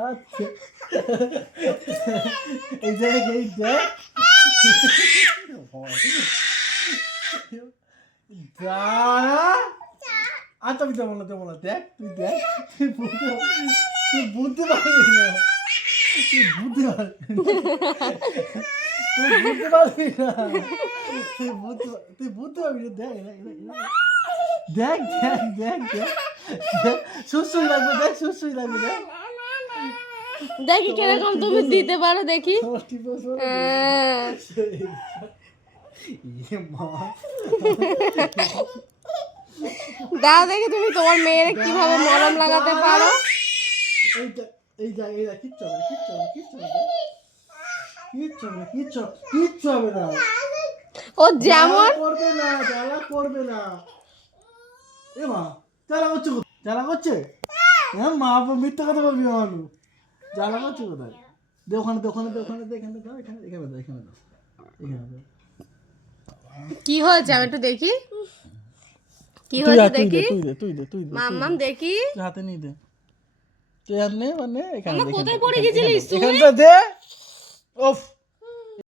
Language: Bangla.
আচ্ছা এই দেখ এই দেখ দাঁড়া আচ্ছা আমি দেবো না দেখ তুই দেখ তুই বুঝতে পারবি না তুই বুঝতে পারবি না তুই বুঝতে পারবি না দেখ দেখ দেখ দেখ দেখ সুসুই লাগবে দেখ সুসুই লাগবে দেখ দেখি কিরকম তুমি দিতে পারো দেখি। দাও দেখি তুমি তোমার মেয়ের কিভাবে মলম লাগাতে পারো। এই কিচ্ছু হবে না ও যেমন করবে না এ মা জ্বালা করছে হ্যাঁ মা মিথ্যা কথা বলবি মানু জ্বালা করছে কোথায় ওখানে কি হয়েছে আমি একটু দেখি কি হয়েছে দেখি তুই দে মাম্মাম দেখি হাতে নিয়ে দে তুই হাত নে মানে এখানে কোথায় পড়ে গেছিলিস তুই? এখানটা দে ওফ